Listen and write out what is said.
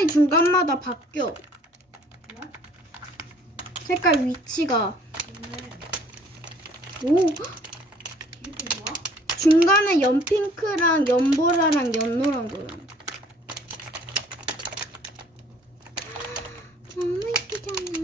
색깔이 중간마다 바뀌어. 그래? 색깔 위치가. 좋네. 오, 이렇게 좋아? 중간에 연핑크랑 연보라랑 연노랑 보여. 너무 예쁘잖아.